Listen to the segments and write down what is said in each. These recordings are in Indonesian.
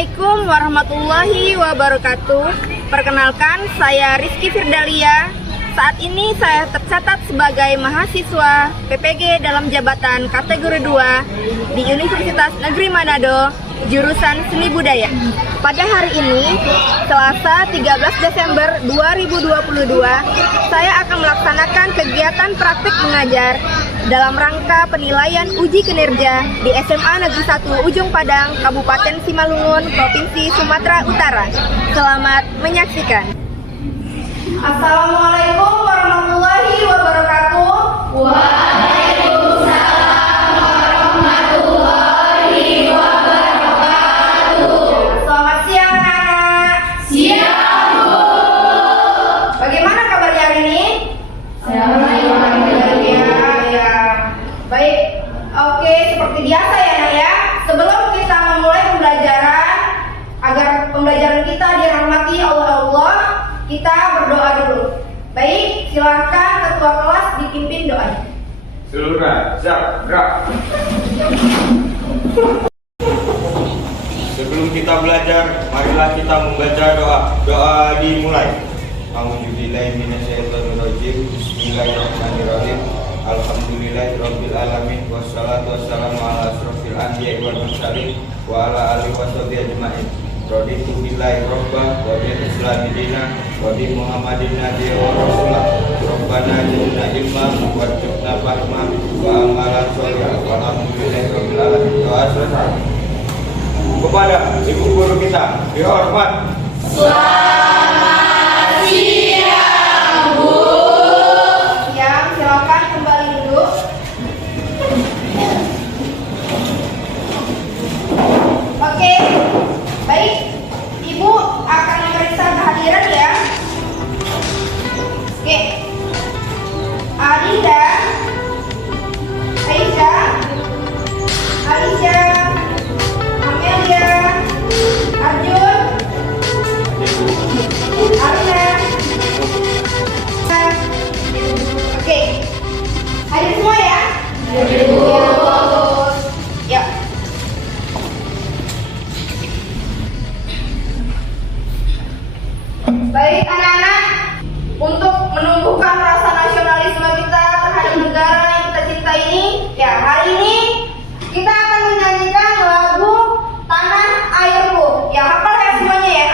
Assalamualaikum warahmatullahi wabarakatuh. Perkenalkan, saya Rizky Firdalia. Saat ini saya tercatat sebagai mahasiswa PPG dalam jabatan kategori 2 di Universitas Negeri Manado, jurusan Seni Budaya. Pada hari ini, Selasa 13 Desember 2022, saya akan melaksanakan kegiatan praktik mengajar dalam rangka penilaian uji kinerja di SMA Negeri 1 Ujung Padang, Kabupaten Simalungun, Provinsi Sumatera Utara. Selamat menyaksikan. Assalamualaikum warahmatullahi wabarakatuh. Waalaikumsalam warahmatullahi wabarakatuh. Selamat siang anak-anak. Siang, Bu. Bagaimana kabarnya hari ini? Ya. Baik. Oke, seperti biasa ya nak ya. Sebelum kita memulai pembelajaran, agar pembelajaran kita dirahmati oleh Allah, kita berdoa dulu. Baik, silakan ketua kelas dipimpin doanya. Seluruh gerak. Sebelum kita belajar, marilah kita membaca doa. Doa dimulai. A'udzubillahiminasyaitonirrajim. Bismillahirrahmanirrahim. Alhamdulillahirabbil alamin wassalatu wassalamu ala asrofil anbiya'i wal mursalin wa ala alihi washabihi ajmain. Raditu billahi robba wa bil islami dina wa bi muhammadin nabiyya wa rasulah. Rabbana zidna ilma warzuqna fahma wa amalan sholihah. Walhamdulillahi rabbil alamin. Doa selesai. Kepada ibu guru kita dihormat. Selamat siang, Bu. Siang, silakan kembali duduk. Oke. Baik, Ibu akan memeriksa kehadiran ya. Oke. Adinda, Aisyah, Alicia, Amelia, Arjun, Arina. Oke. Hadir semua ya? Hadir, Bu. Ya. Baik anak-anak, untuk menumbuhkan rasa nasionalisme kita terhadap negara yang kita cinta ini, ya hari ini kita akan menyanyikan lagu Tanah Airku. Ya hafal ya semuanya ya?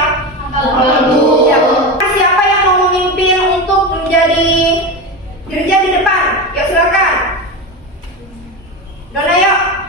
Hafal, Bu. Ya. Siapa yang mau memimpin untuk menjadi dirjen di depan? Ya silakan. Dona yuk.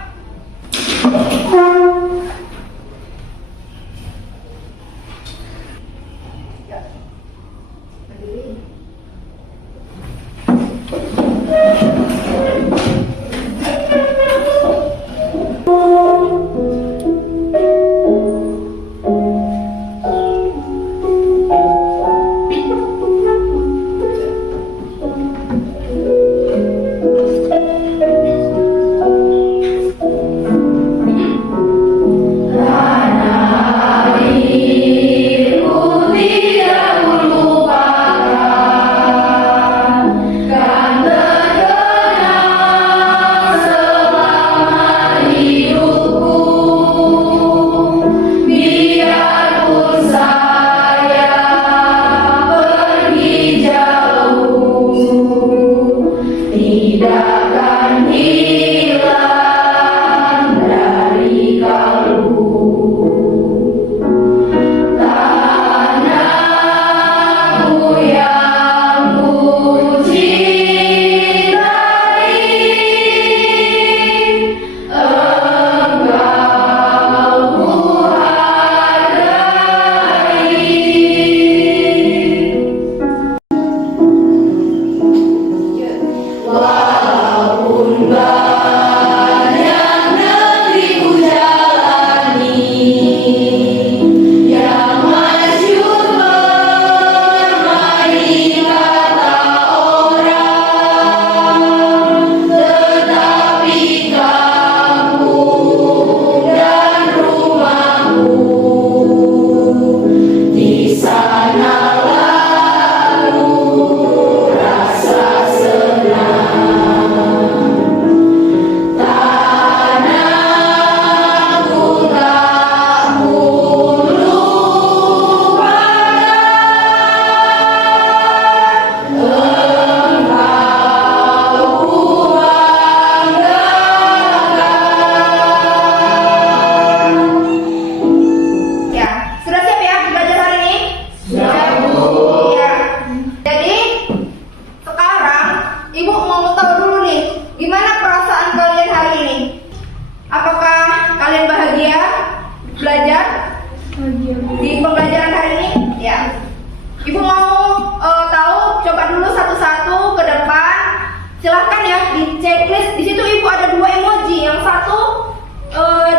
silahkan ya di checklist. Di situ ibu ada 2 emoji. Yang satu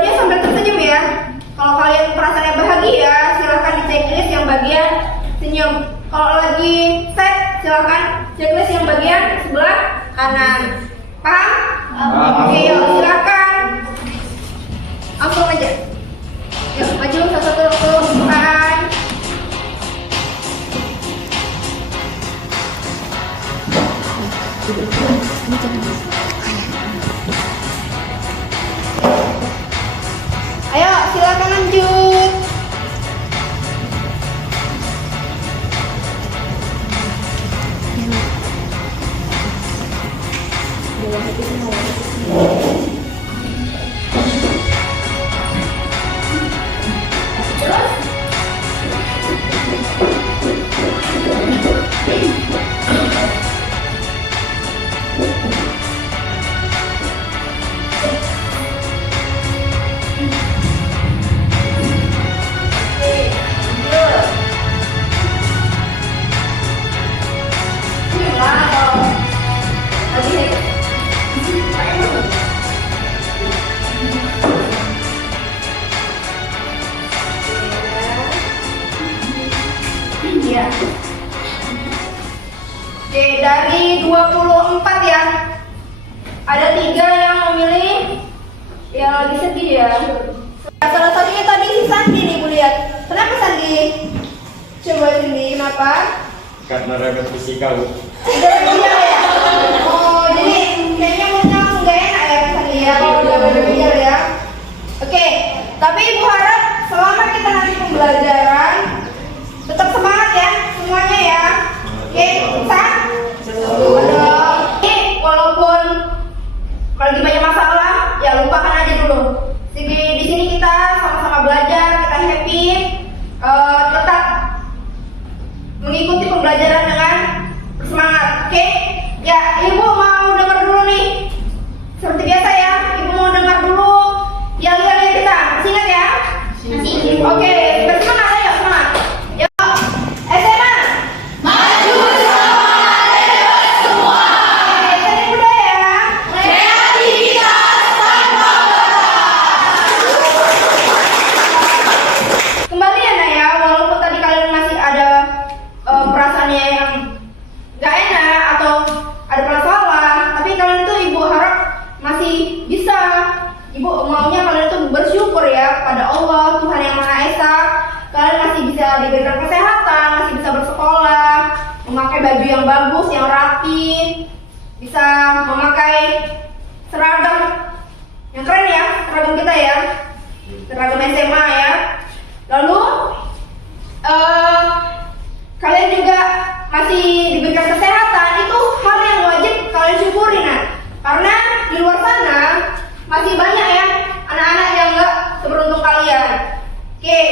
dia sambil tersenyum ya. Kalau kalian perasaannya bahagia, silahkan di checklist yang bagian senyum. Kalau lagi sad, silahkan checklist yang bagian sebelah kanan. Paham? Oke, yuk silahkan. Langsung aja. Yuk maju satu-satu langsung. Ayo silakan lanjut. Ya. Oke, dari 24 ya. Ada 3 yang memilih yang lagi sedih ya. Salah satunya tadi si Sandi nih, Bu lihat. Kenapa Sandi? Coba Sandi, kenapa? Karena repetisi kau. Udah remedial ya? Oh, jadi kayaknya moodnya langsung gak enak ya Sandi ya kalau udah remedial ya. Oke, tapi Ibu harap selama kita nanti pembelajaran tetap semangat ya semuanya ya. Oke, bisa? Oke, walaupun kalau lagi banyak masalah, ya lupakan aja dulu. Di sini kita sama-sama belajar, kita happy, tetap mengikuti pembelajaran dengan bersemangat. Oke, ya Ibu mau dengar dulu nih. Seperti biasa ya, Ibu mau dengar dulu yel-yelnya kita. Masih ingat ya? Masih. Oke, bersemangat ayo, semangat. SMA Maju bersama semua. seni budaya Kreativitas tanpa kembali ya Nak ya, walaupun tadi kalian masih ada perasaannya yang gak enak atau ada masalah, tapi kalian tuh Ibu harap masih bisa. Ibu maunya kalian tuh bersyukur ya pada Allah Tuhan yang Maha Esa. Kalian masih bisa diberikan kesehatan, masih bisa bersekolah, memakai baju yang bagus, yang rapi, bisa memakai seragam yang keren ya, seragam kita ya, seragam SMA ya. Lalu kalian juga masih diberikan kesehatan, itu hal yang wajib kalian syukuri Nak. Karena di luar sana masih banyak ya anak-anak yang gak seberuntung kalian. Oke.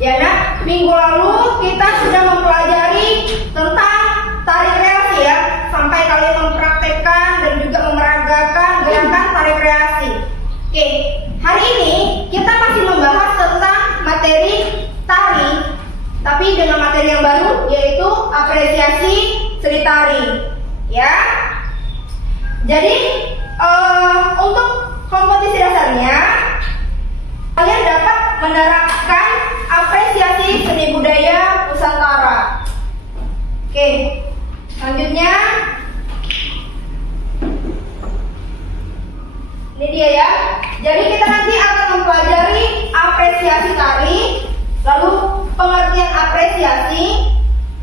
Ya Nak, minggu lalu kita sudah mempelajari tentang tari kreasi ya, sampai kalian mempraktekkan dan juga memeragakan gerakan tari kreasi. Oke, hari ini kita masih membahas tentang materi tari, tapi dengan materi yang baru yaitu apresiasi seni tari. Ya, jadi untuk kompetisi dasarnya kalian dapat menerapkan apresiasi seni budaya Nusantara. Oke, selanjutnya ini dia ya. Jadi kita nanti akan mempelajari apresiasi tari, lalu pengertian apresiasi,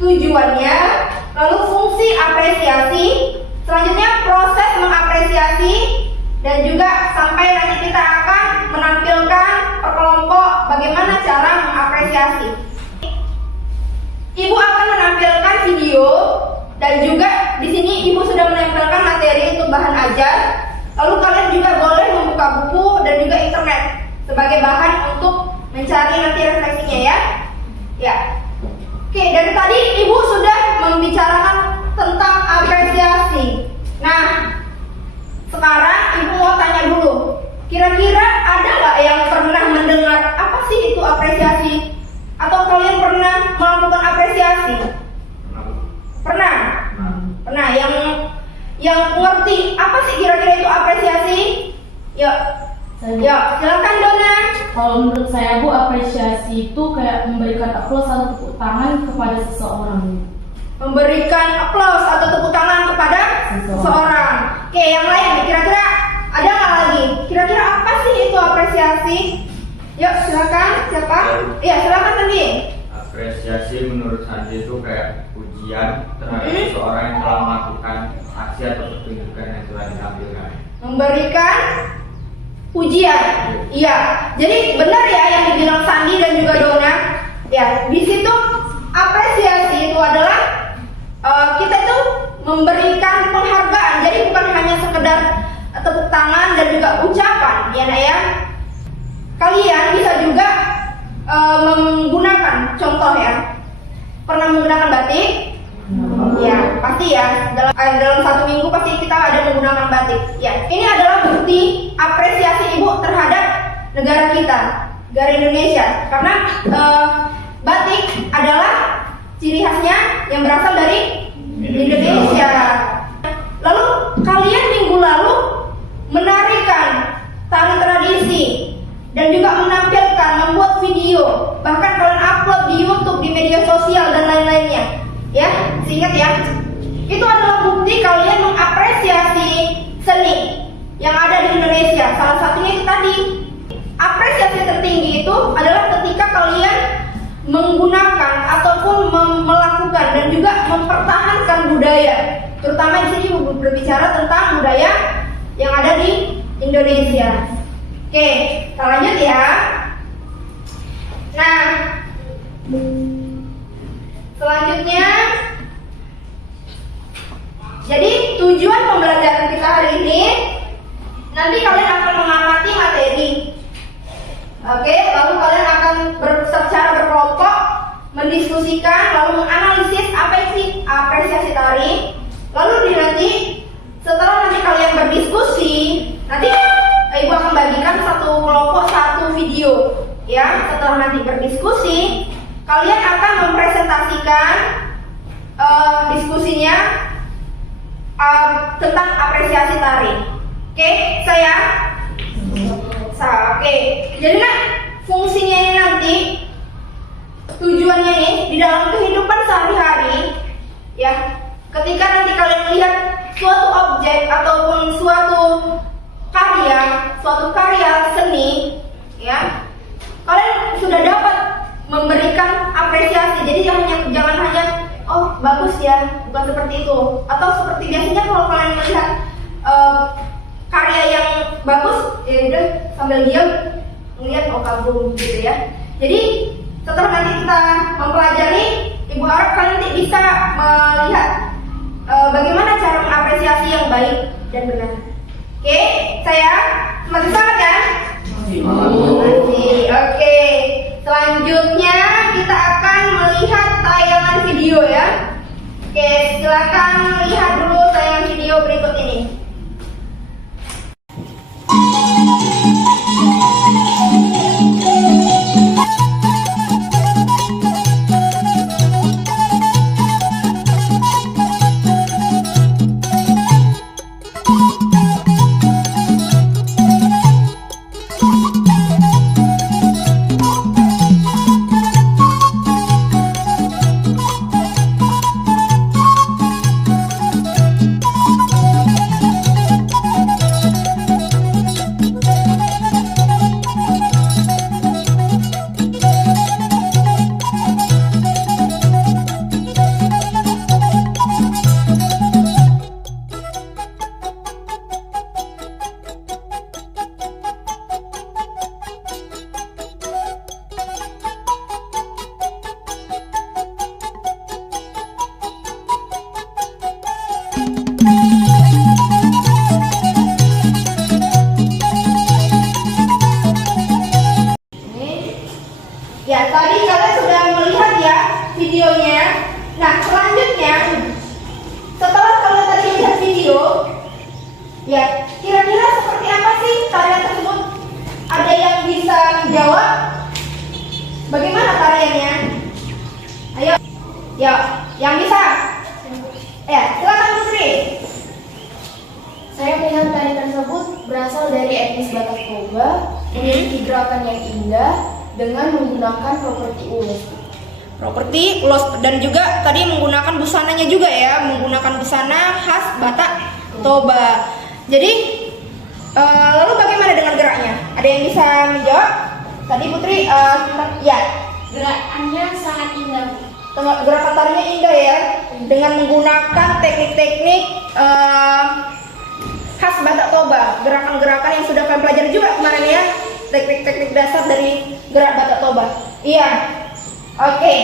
tujuannya, lalu fungsi apresiasi, selanjutnya proses mengapresiasi, dan juga sampai nanti kita akan menampilkan per kelompok bagaimana cara mengapresiasi. Ibu akan menampilkan video dan juga di sini Ibu sudah menampilkan materi untuk bahan ajar. Lalu kalian juga boleh membuka buku dan juga internet sebagai bahan untuk mencari nanti refleksinya ya. Ya. Oke, dari tadi Ibu sudah membicarakan tentang apresiasi. Nah, sekarang Ibu mau tanya dulu, kira-kira ada nggak yang pernah mendengar apa sih itu apresiasi? Atau kalian pernah melakukan apresiasi? Pernah? Yuk, silakan Dona. Kalau menurut saya Bu, apresiasi itu kayak memberikan aplaus atau tepuk tangan kepada seseorang. Memberikan aplaus atau tepuk tangan kepada seseorang. Oke, yang lain kira-kira ada nggak lagi? Kira-kira apa sih itu apresiasi? Yuk, silakan. Siapa? Iya, silakan tadi. Apresiasi menurut Handi itu kayak pujian terhadap seseorang yang telah melakukan aksi atau pertunjukan yang telah ditampilkan. Memberikan pujian. Iya. Jadi benar ya yang dibilang Sandi dan juga Dona. Ya, di situ apresiasi itu adalah kita itu memberikan penghargaan. Jadi bukan hanya sekedar tepuk tangan dan juga ucapan, ya nak ya. Kalian bisa juga menggunakan contoh ya. Pernah menggunakan batik? Ya, pasti ya. Dalam 1 minggu pasti kita ada menggunakan batik. Ya, ini adalah bukti apresiasi Ibu terhadap negara kita, negara Indonesia. Karena batik adalah ciri khasnya yang berasal dari Indonesia. Lalu kalian minggu lalu menarikan tari tradisi dan juga menampilkan, membuat video, bahkan kalian upload di YouTube, di media sosial dan lain-lainnya. Ya, ingat ya. Itu adalah bukti kalian mengapresiasi seni yang ada di Indonesia. Salah satunya itu tadi. Apresiasi tertinggi itu adalah ketika kalian menggunakan ataupun melakukan dan juga mempertahankan budaya. Terutama di sini berbicara tentang budaya yang ada di Indonesia. Oke, kita lanjut ya. Nah, selanjutnya, jadi tujuan pembelajaran kita hari ini, nanti kalian akan mengamati materi. Oke, lalu kalian akan secara berkelompok mendiskusikan, lalu menganalisis apa sih apresiasi tari. Lalu nanti setelah nanti kalian berdiskusi, nanti Ibu akan bagikan satu kelompok satu video. Ya, setelah nanti berdiskusi, kalian akan mempresentasikan diskusinya tentang apresiasi tari. Oke, saya. Oke, jadi fungsinya ini nanti, tujuannya ini di dalam kehidupan sehari-hari, ya. Ketika nanti kalian melihat suatu objek ataupun suatu karya seni, ya, kalian sudah dapat memberikan apresiasi. Jadi jangan hanya oh bagus ya, bukan seperti itu. Atau seperti biasanya kalau kalian melihat karya yang bagus, ya udah sambil diam melihat oh kagum gitu ya. Jadi setelah nanti kita mempelajari, Ibu harap kalian nanti bisa melihat bagaimana cara mengapresiasi yang baik dan benar. Oke, saya masih semangat ya? Masih. Oke, selanjutnya kita akan melihat tayangan video ya. Oke, silakan lihat dulu tayangan video berikut ini. Ya, tadi kalian sudah melihat ya videonya. Nah, selanjutnya setelah kalian tadi melihat video, ya, kira-kira seperti apa sih tarian tersebut? Ada yang bisa menjawab? Bagaimana tariannya? Ayo, ya, yang bisa. Ya, silakan Putri. Saya melihat tarian tersebut berasal dari etnis Batak Toba, memiliki gerakan yang indah dengan menggunakan properti ulos. Properti ulos dan juga tadi menggunakan busananya juga ya, menggunakan busana khas Batak Toba. Jadi lalu bagaimana dengan geraknya? Ada yang bisa menjawab? Tadi Putri, ya. Gerakannya sangat indah. Gerakan tarinya indah ya, dengan menggunakan teknik-teknik khas Batak Toba, gerakan-gerakan yang sudah kalian pelajari juga kemarin ya, teknik-teknik dasar dari gerak Batak Toba. Iya, oke.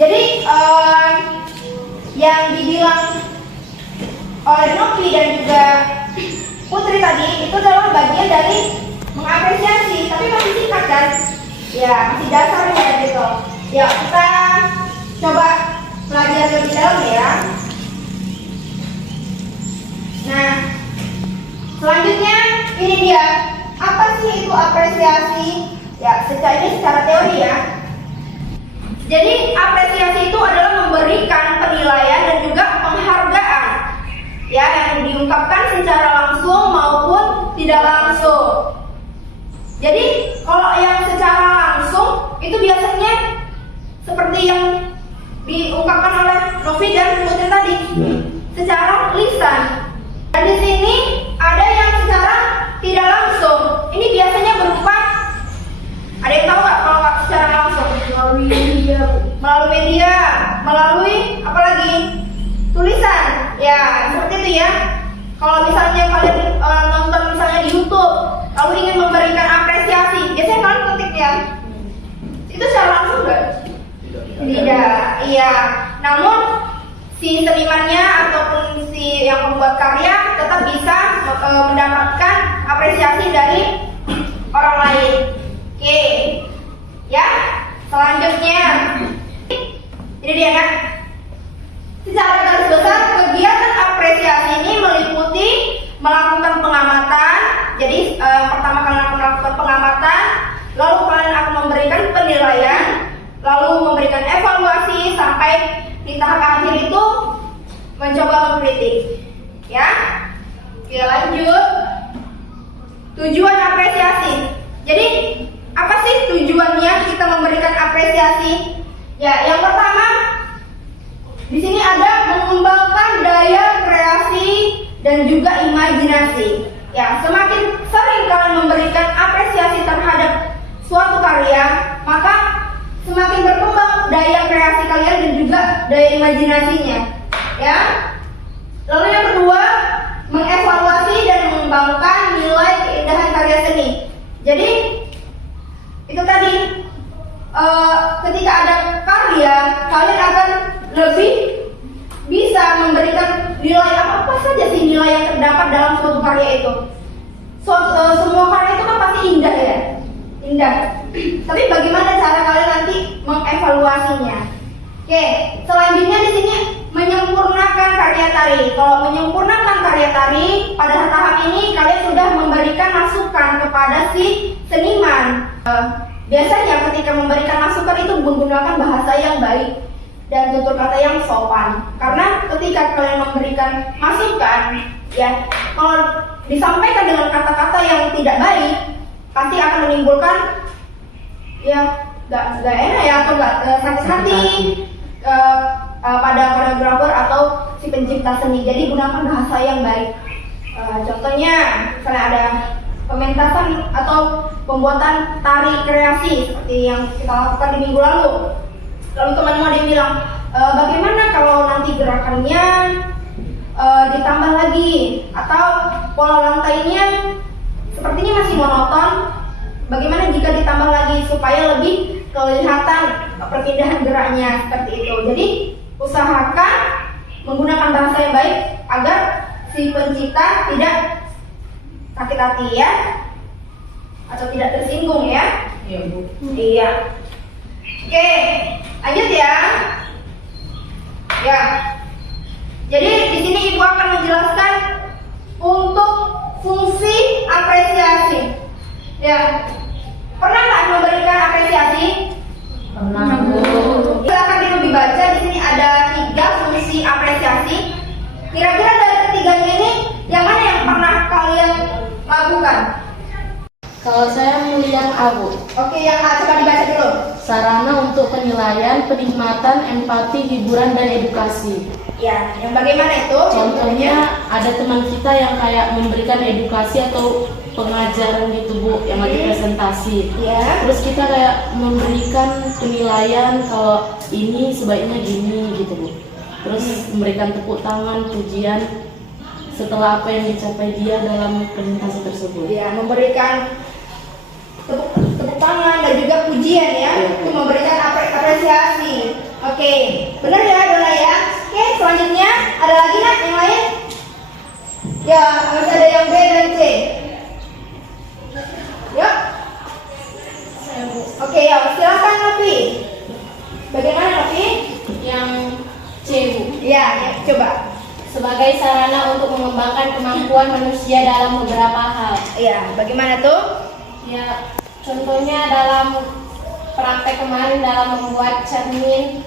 Jadi yang dibilang oleh Novi dan juga Putri tadi itu adalah bagian dari mengapresiasi, tapi masih singkat kan? Ya, masih dasarnya gitu. Ya, kita coba belajar lebih dalam ya. Nah, selanjutnya ini dia. Apa sih itu apresiasi? Ya, secara teori ya. Jadi apresiasi itu adalah memberikan penilaian dan juga penghargaan ya, yang diungkapkan secara langsung maupun tidak langsung. Jadi kalau yang secara langsung itu biasanya seperti yang diungkapkan oleh Novi dan Putri tadi, secara lisan. Dan di sini ada yang secara tidak langsung. Ini biasanya berupa, ada yang tahu nggak kalau nggak secara langsung? Melalui media, melalui apa lagi? Tulisan. Ya, seperti itu ya. Kalau misalnya kalian nonton misalnya di YouTube, lalu ingin memberikan apresiasi, biasanya kalian ketik ya. Itu secara langsung nggak? Tidak. Iya. Namun si senimannya ataupun si yang membuat karya tetap bisa mendapatkan apresiasi dari orang lain. Oke. Ya. Selanjutnya, ini dia kan. Secara garis besar, kegiatan apresiasi ini meliputi melakukan pengamatan. Jadi pertama kalian akan melakukan pengamatan, lalu kalian akan memberikan penilaian, lalu memberikan evaluasi sampai di tahap akhir itu mencoba mengkritik. Ya, oke lanjut. Tujuan apresiasi. Jadi apa sih tujuannya kita memberikan apresiasi? Ya, yang pertama di sini ada mengembangkan daya kreasi dan juga imajinasi. Ya, semakin sering kalian memberikan apresiasi terhadap suatu karya, maka semakin berkembang daya kreasi kalian dan juga daya imajinasinya. Ya. Lalu yang kedua, mengevaluasi dan mengembangkan nilai keindahan karya seni. Jadi itu tadi ketika ada karya, kalian akan lebih bisa memberikan nilai apa saja sih nilai yang terdapat dalam suatu karya itu. Semua karya itu kan pasti indah ya, indah. Tapi bagaimana cara kalian nanti mengevaluasinya? Oke, selanjutnya di sini menyempurnakan karya tari. Kalau menyempurnakan karya tari, pada tahap ini kalian sudah memberikan masukan kepada si seniman. Biasanya ketika memberikan masukan itu menggunakan bahasa yang baik dan tutur kata yang sopan. Karena ketika kalian memberikan masukan, ya kalau disampaikan dengan kata-kata yang tidak baik, pasti akan menimbulkan ya nggak enak ya, atau nggak sakit hati pada koreografer atau si pencipta seni. Jadi gunakan bahasa yang baik. Contohnya misalnya ada pementasan atau pembuatan tari kreasi seperti yang kita lakukan di minggu lalu. Lalu teman-teman ada yang bilang, bagaimana kalau nanti gerakannya ditambah lagi, atau pola lantainya sepertinya masih monoton, bagaimana jika ditambah lagi supaya lebih kelihatan perpindahan geraknya seperti itu. Jadi usahakan menggunakan bahasa yang baik agar si pencipta tidak sakit hati ya, atau tidak tersinggung ya. Iya, Bu. Iya. Oke, lanjut ya. Ya. Jadi di sini Ibu akan menjelaskan untuk fungsi apresiasi. Ya. Pernah nggak memberikan apresiasi? Pernah, Bu. Silakan dulu dibaca. Di sini ada 3 fungsi apresiasi. Kira-kira dari ketiganya ini yang mana yang pernah kalian lakukan? Kalau saya memilih yang A, Bu. Oke, yang A coba dibaca dulu. Sarana untuk penilaian, penikmatan, empati, hiburan, dan edukasi. Ya, yang bagaimana itu? Contohnya ada teman kita yang kayak memberikan edukasi atau pengajaran gitu, Bu, yang lagi presentasi. Ya. Terus kita kayak memberikan penilaian kalau ini sebaiknya gini gitu, Bu. Terus memberikan tepuk tangan, pujian setelah apa yang dicapai dia dalam presentasi tersebut. Ya, memberikan tepuk tangan dan juga pujian ya, untuk memberikan apresiasi. Oke, benar ya Dona ya. Oke, selanjutnya ada lagi nak yang lain? Ya, masih ada yang B dan C. Yuk. Oke, ya silakan Novi. Bagaimana Novi? Yang C, Bu. Ya, coba. Sebagai sarana untuk mengembangkan kemampuan manusia dalam beberapa hal. Ya, bagaimana tuh? Ya, contohnya dalam praktek kemarin dalam membuat cermin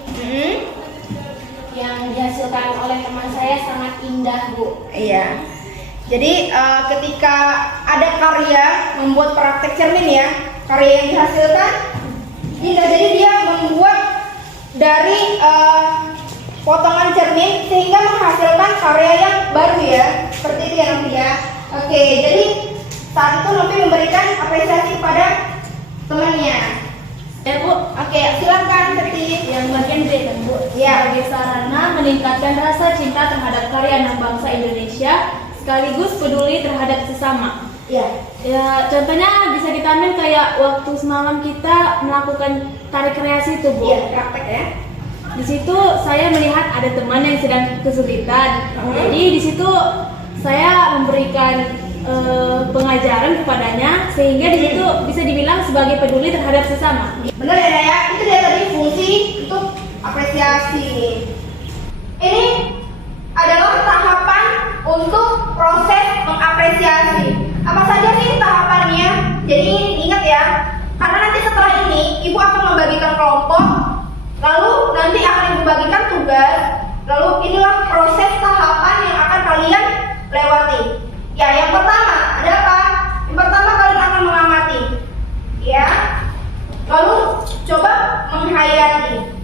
yang dihasilkan oleh teman saya sangat indah, Bu. Iya. Jadi ketika ada karya membuat praktek cermin ya, karya yang dihasilkan indah. Jadi dia membuat dari potongan cermin sehingga menghasilkan karya yang baru ya, seperti itu ya Novi ya. Oke, jadi saat itu Novi memberikan apresiasi kepada temannya. Ya, Bu. Oke, silakan seperti Yang bagian D kan, Bu. Ya. Sebagai sarana meningkatkan rasa cinta terhadap karya anak bangsa Indonesia sekaligus peduli terhadap sesama. ya. Ya, contohnya bisa kita ambil kayak waktu semalam kita melakukan tari kreasi itu, Bu. Iya, praktek ya. Di situ saya melihat ada teman yang sedang kesulitan. Jadi di situ saya memberikan pengajaran kepadanya sehingga di situ bisa dibilang sebagai peduli terhadap sesama. Benar ya Daya, itu dia tadi fungsi untuk apresiasi. Ini adalah tahapan untuk proses mengapresiasi. Apa saja sih tahapannya? Jadi ingat ya, karena nanti setelah ini Ibu akan membagikan kelompok, lalu nanti akan Ibu bagikan tugas, lalu inilah proses tahapan yang akan kalian lewati. Ya, yang pertama ada apa? Yang pertama kalian akan mengamati, ya. Lalu coba menghayati.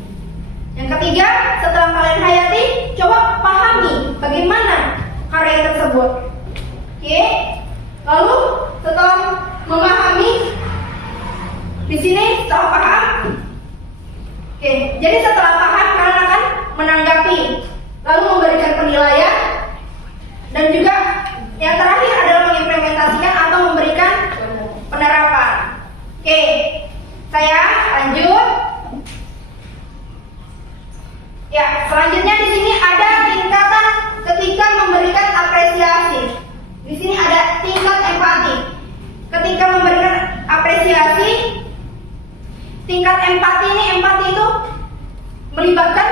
Yang ketiga, setelah kalian hayati, coba pahami bagaimana karya tersebut. Oke. Lalu setelah memahami, di sini setelah paham. Oke. Jadi setelah paham kalian akan menanggapi, lalu memberikan penilaian, dan juga yang terakhir adalah mengimplementasikan atau memberikan penerapan. Oke. Saya lanjut. Ya, selanjutnya di sini ada tingkatan ketika memberikan apresiasi. Di sini ada tingkat empati. Ketika memberikan apresiasi, tingkat empati itu melibatkan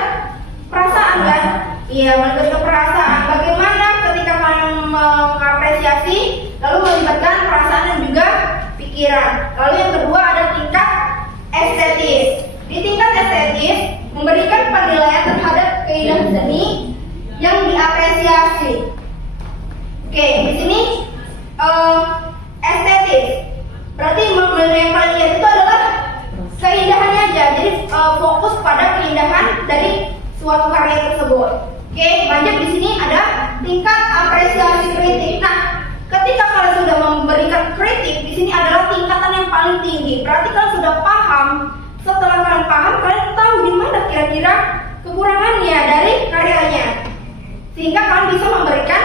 perasaan kan? Iya, melibatkan perasaan. Bagaimana ketika kalian mengapresiasi, lalu melibatkan perasaan dan juga pikiran. Lalu yang kedua ada tingkat estetis. Di tingkat estetis memberikan penilaian terhadap keindahan seni yang diapresiasi. Oke, di sini estetis. Berarti yang paling lihat itu adalah keindahannya aja. Jadi fokus pada keindahan dari suatu karya tersebut. Oke, lanjut di sini ada tingkat apresiasi kritik. Nah, ketika kalian sudah memberikan kritik, di sini adalah tingkatan yang paling tinggi. Berarti kalian sudah paham. Setelah kalian paham, kalian tahu di mana kira-kira kekurangannya dari karyanya, sehingga kalian bisa memberikan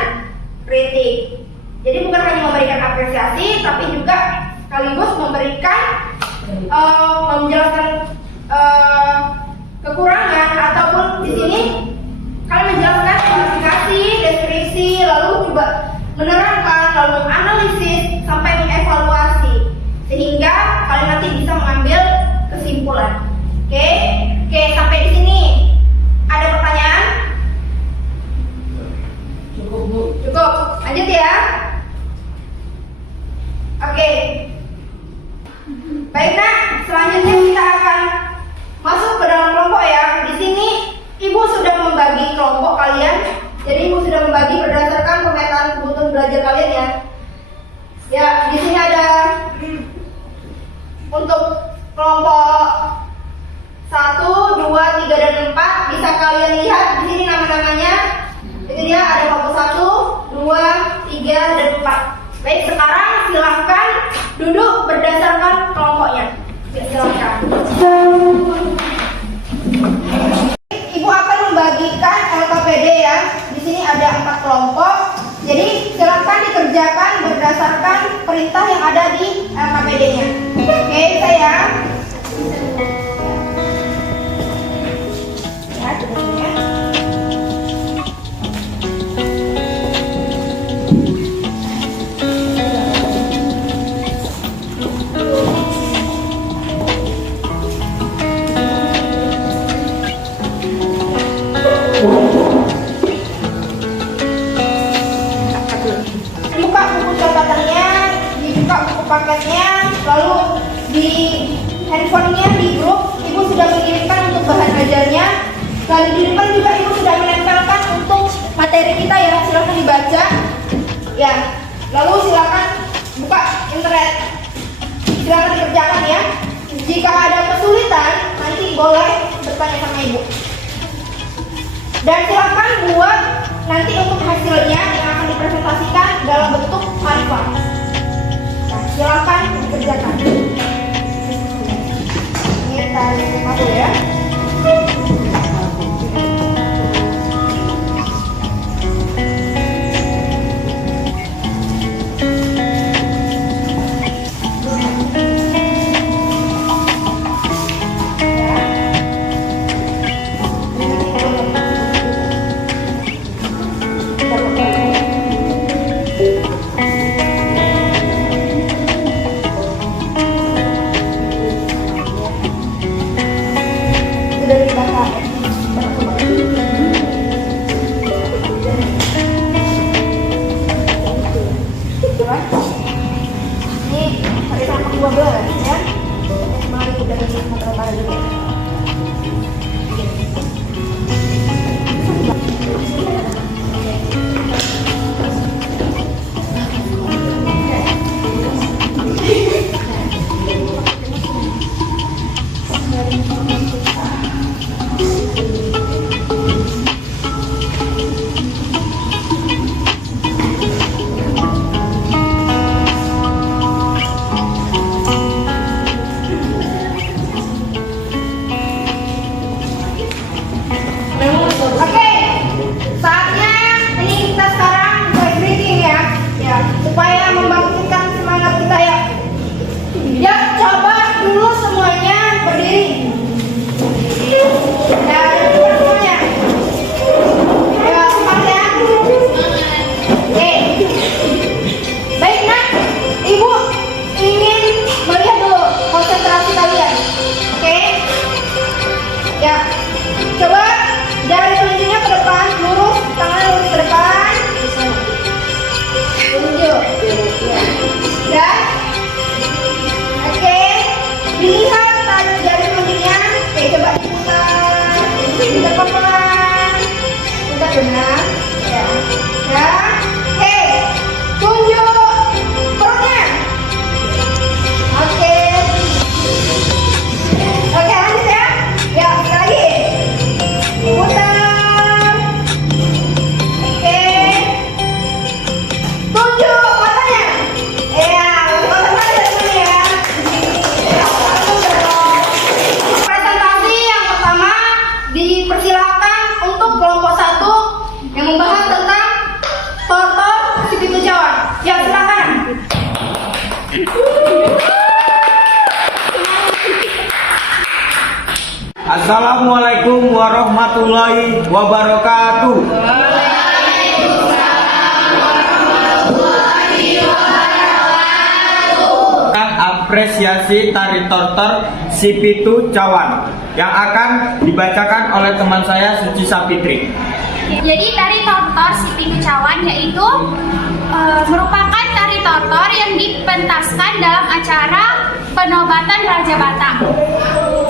kritik. Jadi bukan hanya memberikan apresiasi, tapi juga sekaligus memberikan menjelaskan kekurangan, ataupun di sini kalian menjelaskan klasifikasi, deskripsi, lalu juga menerangkan, lalu menganalisis sampai mengevaluasi, sehingga kalian nanti bisa mengambil kesimpulan. Oke, sampai di sini ada pertanyaan? Cukup, Bu. Cukup. Lanjut ya. Oke. Baik nak, selanjutnya kita akan masuk ke dalam kelompok ya. Di sini Ibu sudah membagi kelompok kalian. Jadi Ibu sudah membagi berdasarkan pemetaan kebutuhan belajar kalian ya. Ya, di sini ada untuk kelompok 1, 2, 3, dan 4. Bisa kalian lihat di sini nama-namanya. Itu dia, ada kelompok 1, 2, 3, dan 4. Baik, sekarang silahkan duduk berdasarkan kelompoknya. Ya, silahkan. Ibu akan membagikan LKPD ya. Di sini ada 4 kelompok. Jadi silahkan dikerjakan berdasarkan perintah yang ada di LKPD-nya. Oke, sayang. Ya, coba. Buka buku catatannya, dibuka buku paketnya, lalu di handphonenya di grup ibu sudah mengirimkan untuk bahan ajarnya. Lalu di depan juga ibu sudah menempelkan untuk materi kita ya, silahkan dibaca. Ya, lalu silakan buka internet, silakan dikerjakan ya. Jika ada kesulitan nanti boleh bertanya sama ibu. Dan silakan buat nanti untuk hasilnya yang akan dipresentasikan dalam bentuk marifat. Nah, silakan dikerjakan. Ini tarik satu ya. Sudah dibaca. Ini hari sama 12 ya. Mari dari materi dulu. Oke, saatnya ini kita sekarang voice reading ya, supaya membangkitkan semangat kita ya. Ya, coba dulu semuanya berdiri. Dan semuanya. Ya, semangat ya. Oke. Baik nak, ibu ingin melihat dulu konsentrasi kalian. Oke. Ya, coba. Jari telunjuknya ke depan, lurus, tangan lurus ke depan. Tunjuk. Ya. Oke. Dilihat tadi jari telunjuknya. Oke, coba diputar. Diputar pelan. Putar benar. Ya. Ya. Oke. Tunjuk perutnya. Oke. Oke, lanjut ya. Ya, sekali lagi. Putar. Oke. Tunjuk matanya. Ya, konsentrasi dulu ya. Presentasi yang pertama dipersilakan untuk kelompok 1 yang membahas tentang tortor si pitu cawan. Ya, silakan. Assalamualaikum warahmatullahi wabarakatuh. Apresiasi tari tortor si pitu cawan yang akan dibacakan oleh teman saya Suci Sapitri. Jadi tari tortor si pitu cawan yaitu merupakan tari tortor yang dipentaskan dalam acara penobatan Raja Batak.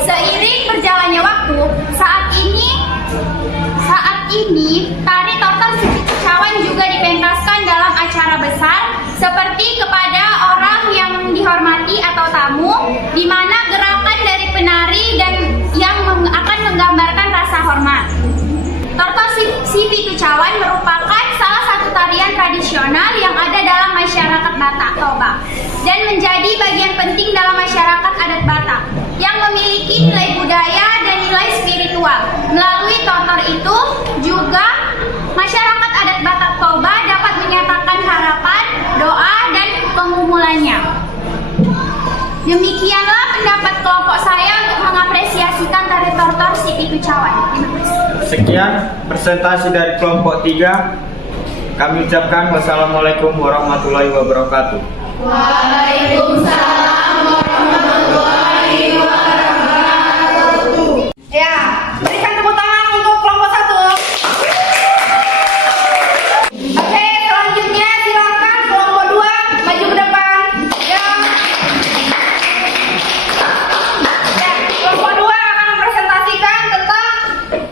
Seiring berjalannya waktu, saat ini tari tortor si pitu cawan juga dipentaskan dalam acara besar seperti kepada dan menjadi bagian penting dalam masyarakat adat Batak yang memiliki nilai budaya dan nilai spiritual. Melalui tortor itu juga masyarakat adat Batak Toba dapat menyatakan harapan, doa, dan pengumulannya. Demikianlah pendapat kelompok saya untuk mengapresiasikan tari tortor si Pitu Cawan. Terima kasih. Sekian presentasi dari kelompok 3. Kami ucapkan wassalamualaikum warahmatullahi wabarakatuh. Waalaikumsalam warahmatullahi wabarakatuh. Ya, berikan tepuk tangan untuk kelompok 1. Oke, selanjutnya silakan kelompok 2 maju ke depan. Ya. Ya, kelompok 2 akan mempresentasikan tentang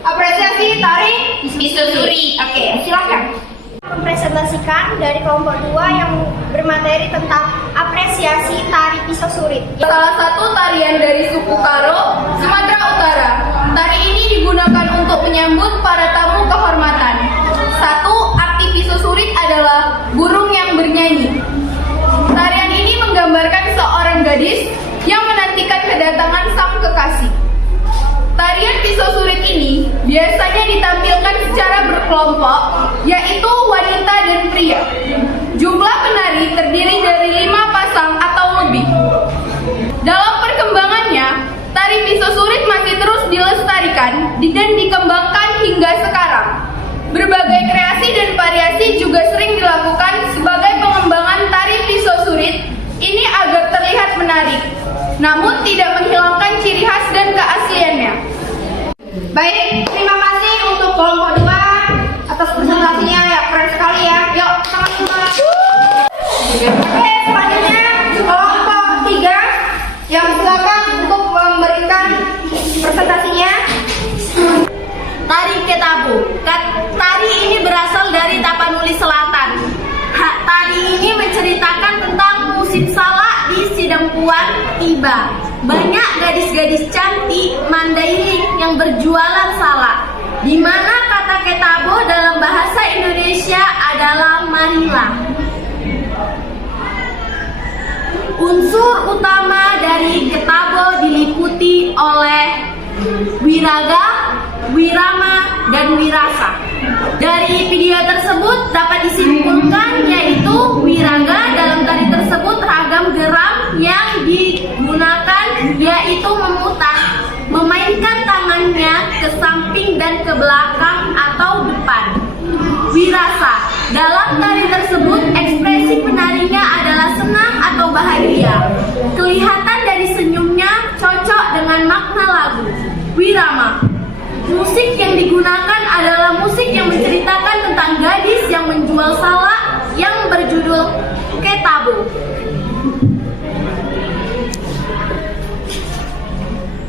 apresiasi tari Pisosuri. Oke, silakan. Mempresentasikan dari kelompok 2 yang bermateri tentang apresiasi tari pisau surit. Salah satu tarian dari suku Karo, Sumatera Utara. Tari ini digunakan untuk menyambut para tamu kehormatan. 1. Arti pisau surit adalah burung yang bernyanyi. Tarian ini menggambarkan seorang gadis yang menantikan kedatangan sang kekasih. Tarian pisau surit ini biasanya ditampilkan secara berkelompok, yaitu wanita dan pria. Jumlah penari terdiri dari 5 pasang atau lebih. Dalam perkembangannya, tari pisau surit masih terus dilestarikan dan dikembangkan hingga sekarang. Berbagai kreasi dan variasi juga sering dilakukan sebagai pengembangan tari pisau surit ini agar terlihat menarik, namun tidak menghilangkan ciri khas dan keasliannya. Baik, terima kasih untuk kelompok 2 atas presentasinya, ya keren sekali ya. Yuk, tangan semua. Oke, selanjutnya kelompok 3 yang silakan untuk memberikan presentasinya. Tari Ketabu. Tari ini berasal dari Tapanuli Selatan. Tari ini menceritakan tentang musim salak di Sidempuan tiba. Banyak gadis-gadis cantik Mandailing yang berjualan salak, di mana kata Ketabo dalam bahasa Indonesia adalah marilah. Unsur utama dari Ketabo diliputi oleh wiraga, wirama, dan wirasa. Dari video tersebut dapat disimpulkan yaitu wiraga dalam tari tersebut ragam geram yang digunakan yaitu memutar, memainkan tangannya ke samping dan ke belakang atau depan. Wirasa dalam tari tersebut ekspresi penarinya adalah senang atau bahagia. Kelihatan dari senyumnya cocok dengan makna lagu. Wirama, musik yang digunakan adalah musik yang menceritakan tentang gadis yang menjual salak yang berjudul Ketabo.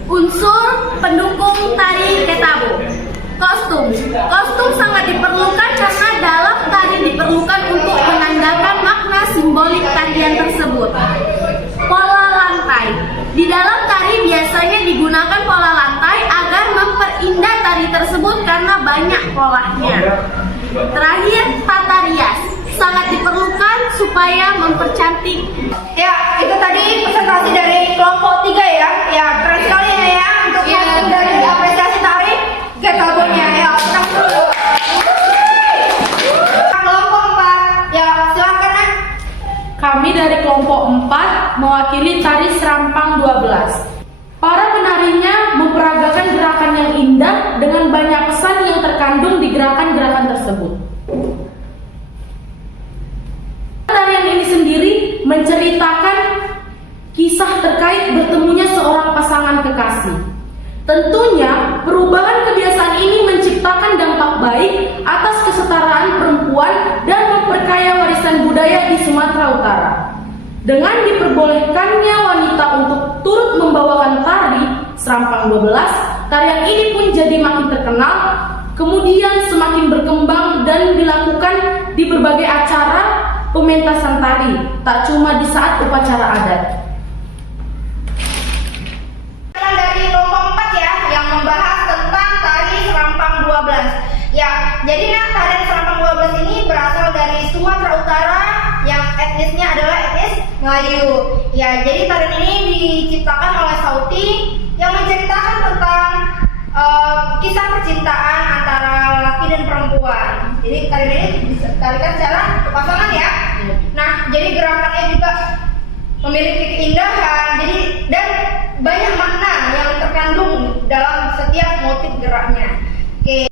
Unsur pendukung tari Ketabo. Kostum. Kostum sangat diperlukan karena dalam tari diperlukan untuk menandakan makna simbolik tarian tersebut. Pola lantai. Di dalam tari biasanya digunakan pola lantai agar memperindah tari tersebut karena banyak polanya. Terakhir, tata rias. Sangat diperlukan supaya mempercantik. Ya, itu tadi presentasi dari kelompok 3 ya. Ya, keren sekali ya untuk yang dari apresiasi tari Ketabonya ya. Kelompok 4, ya silakan. Kami dari kelompok 4 mewakili tari Serampang 12. Para penarinya memperagakan gerakan yang indah dengan banyak pesan yang terkandung di gerakan-gerakan tersebut. Tarian ini sendiri menceritakan kisah terkait bertemunya seorang pasangan kekasih. Tentunya perubahan kebiasaan ini menciptakan dampak baik atas kesetaraan perempuan dan memperkaya warisan budaya di Sumatera Utara. Dengan diperbolehkannya wanita untuk turut membawakan tari Serampang 12, tarian ini pun jadi makin terkenal, kemudian semakin berkembang dan dilakukan di berbagai acara pementasan tari, tak cuma di saat upacara adat. Dari kelompok 4 ya, yang membahas tentang tari Serampang 12. Ya, jadi tari Serampang 12 ini berasal dari Sumatera Utara yang etnisnya adalah etnis Melayu. Ya, jadi tarian ini diciptakan oleh Sauti yang menceritakan tentang kisah percintaan antara laki dan perempuan. Jadi tarian ini ditarikan secara berpasangan ya. Nah, jadi gerakannya juga memiliki keindahan. Jadi dan banyak makna yang terkandung dalam setiap motif geraknya.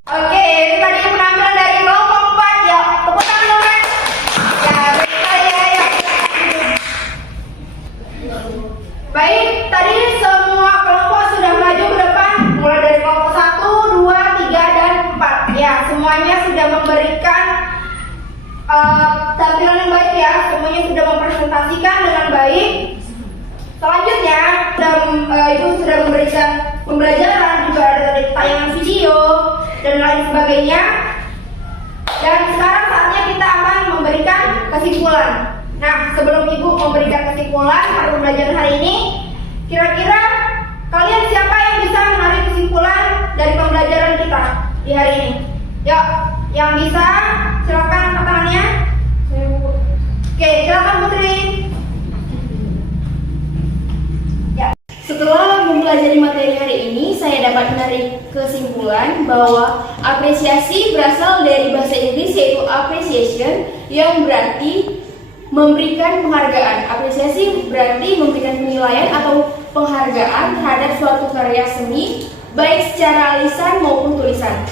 Oke, ini tadi penampilan dari kelompok 4 ya. Tepuk tangan dong, Mas. Ya, baik saya ya. Baik, tadi semua kelompok sudah maju ke depan, mulai dari kelompok 1, 2, 3, dan 4. Ya, semuanya sudah memberikan tampilan yang baik ya. Semuanya sudah mempresentasikan dengan baik. Selanjutnya, Ibu sudah memberikan pembelajaran, juga ada tadi tayangan video dan lain sebagainya. Dan sekarang saatnya kita akan memberikan kesimpulan. Nah, sebelum Ibu memberikan kesimpulan pada pembelajaran hari ini, kira-kira kalian siapa yang bisa menarik kesimpulan dari pembelajaran kita di hari ini? Yuk, yang bisa silakan angkat tangannya. Oke, silakan Putri. Ya. Setelah mempelajari materi hari ini, saya dapat menarik kesimpulan bahwa apresiasi berasal dari bahasa Inggris yaitu appreciation, yang berarti memberikan penghargaan. Apresiasi berarti memberikan penilaian atau penghargaan terhadap suatu karya seni, baik secara lisan maupun tulisan.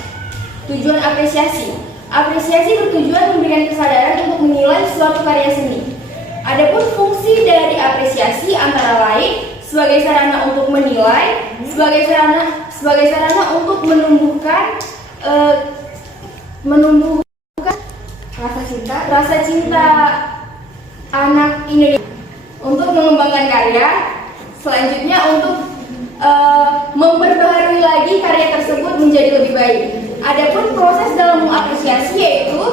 Tujuan apresiasi. Apresiasi bertujuan memberikan kesadaran untuk menilai suatu karya seni. Adapun fungsi dari apresiasi antara lain sebagai sarana untuk menilai, sebagai sarana untuk menumbuhkan rasa cinta anak Indonesia, untuk mengembangkan karya, selanjutnya untuk memperbaharui lagi karya tersebut menjadi lebih baik. Adapun proses dalam mengapresiasi yaitu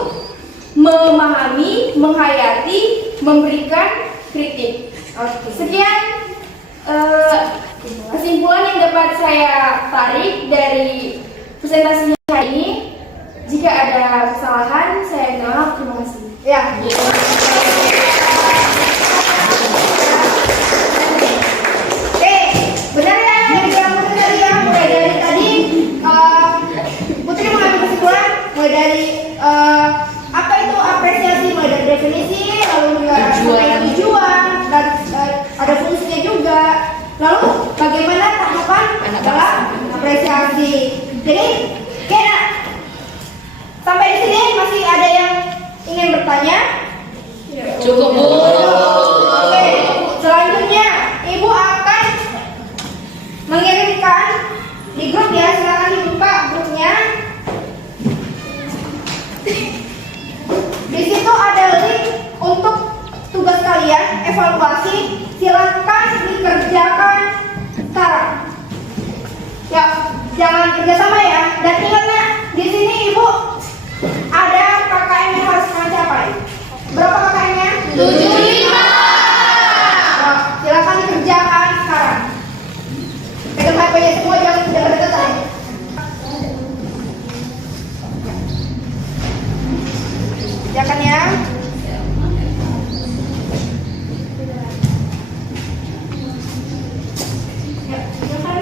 memahami, menghayati, memberikan kritik. Sekian kesimpulan yang dapat saya tarik dari presentasi hari ini. Jika ada kesalahan, saya minta maaf. Terima kasih. Ya. Benar ya yang dibilang Putri tadi ya, mulai dari tadi Putri mengambil kesimpulan mulai dari apa itu apresiasi, mulai dari definisi, lalu juga tujuan dan ada fungsinya juga, lalu bagaimana tahapan dalam apresiasi. Jadi kayak sampai di sini masih ada yang ingin bertanya? Cukup, Bu. Oke, selanjutnya Ibu akan mengirimkan di grup ya, silakan dibuka grupnya. Di situ ada link untuk tugas kalian evaluasi, silakan dikerjakan sekarang. Ya, jangan kerjasama ya. Dan ingatnya di sini Ibu ada KKM yang harus kalian capai. Berapa KKM-nya? 75. Nah, silakan dikerjakan sekarang. Pegang HP-nya semua, jangan dekat-dekatan. Kerjakan ya. Ya, silakan.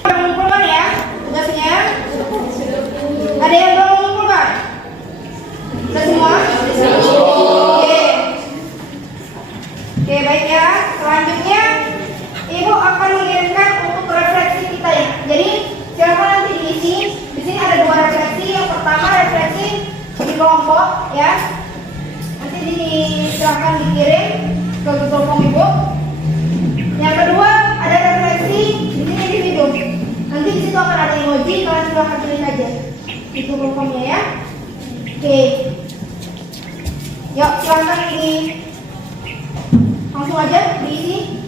Mengumpulkan ya tugasnya. Ada yang belum mengumpulkan? Sudah semua? Oke. Oke, baik ya. Selanjutnya Ibu akan mengirimkan untuk refleksi kita ya. Jadi silakan nanti diisi. Di sini ada 2 refleksi. Yang pertama refleksi di kelompok ya. Nanti silakan dikirim ke Google Form Ibu. Yang kedua ada refleksi di sini individu. Nanti di situ akan ada emoji, kalian silakan pilih saja di Google Form-nya ya. Oke. Yuk, silakan ini langsung aja diisi.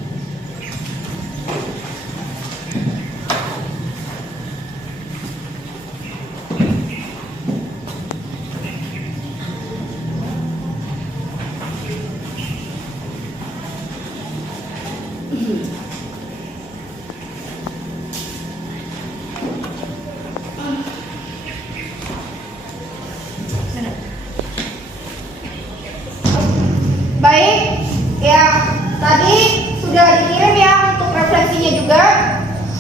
Ya, tadi sudah dikirim ya untuk refleksinya juga.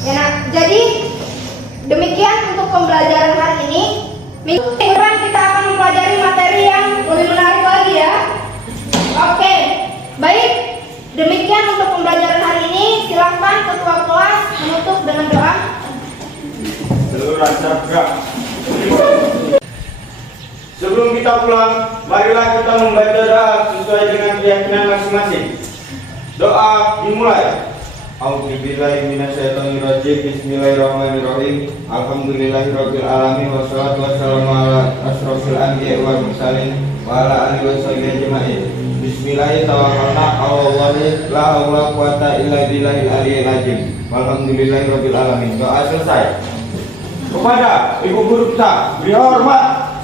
Ya, nah, jadi demikian untuk pembelajaran hari ini. Minggu depan kita akan mempelajari materi yang lebih menarik lagi ya. Oke, baik. Demikian untuk pembelajaran hari ini. Silakan ketua kelas menutup dengan doa. Seluruh sabda. Sebelum kita pulang, marilah kita membaca doa sesuai dengan keyakinan masing-masing. Doa dimulai. A'udzubillahi minasyaitonirrajim. Bismillahirrahmanirrahim. Alhamdulillahirabbil alamin wassalatu wassalamu ala asrofil anbiya'i wal mursalin wa ala alihi washabihi ajmain. Bismillahirrahmanirrahim. Tawakkalna 'alallahi la haula wala quwata illa billahil aliyyil azim. Walhamdulillahirabbil alamin. Doa selesai. Kepada ibu guru kita beri hormat.